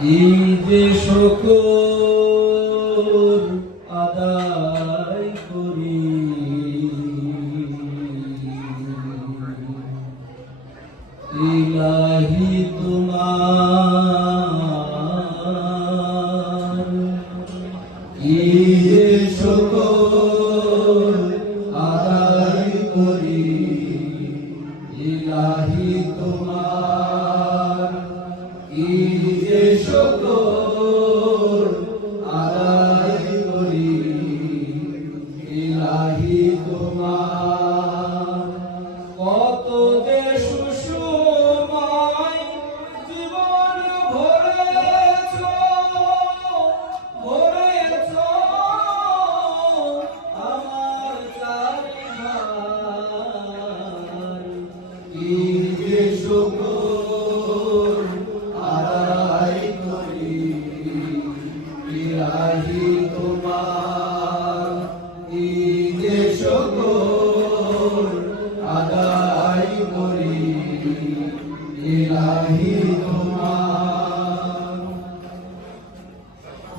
কি যে শকর আদায় করি। ইলাহি তোমার। কি যে শকর আদায় করি। ইলাহি তোমার।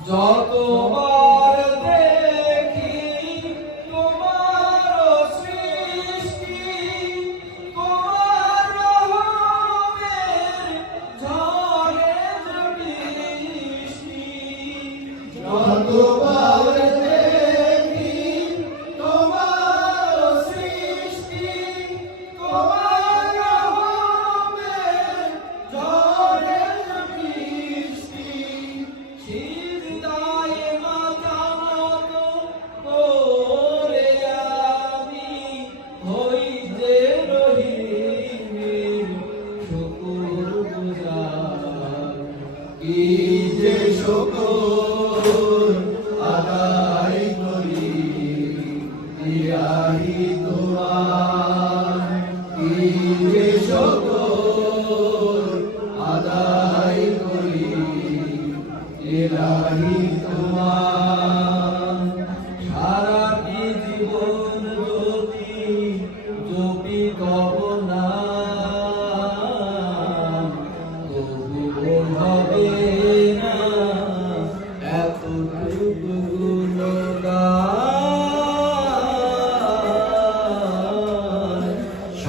যতবার দেখি তোমার সৃষ্টি তোমার রহমের ঝড়ে বৃষ্টি। যতবার কি যে শোক আদায় করি ইয়া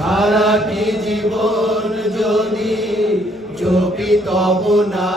সারাটি জীবন যদি জপি তব না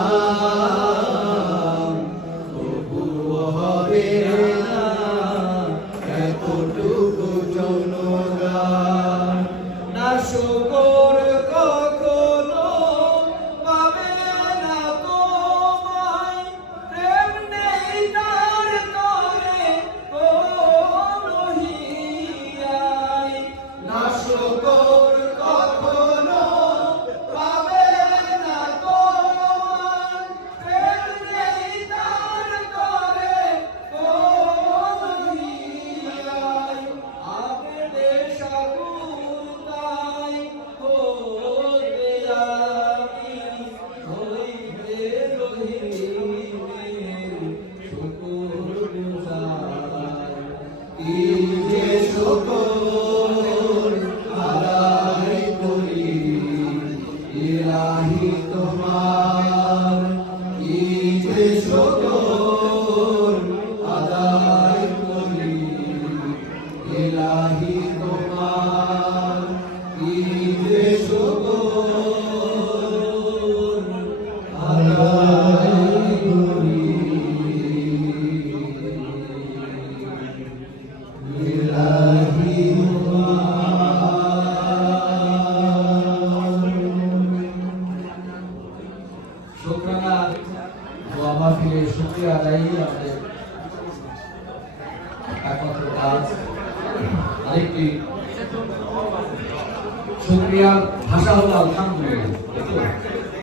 শাস্তি আদায়ই আমাদের একমাত্র কাজ আরেকটি সুক্রিয়ার ভাষা হলো আলহামদুলিল্লাহ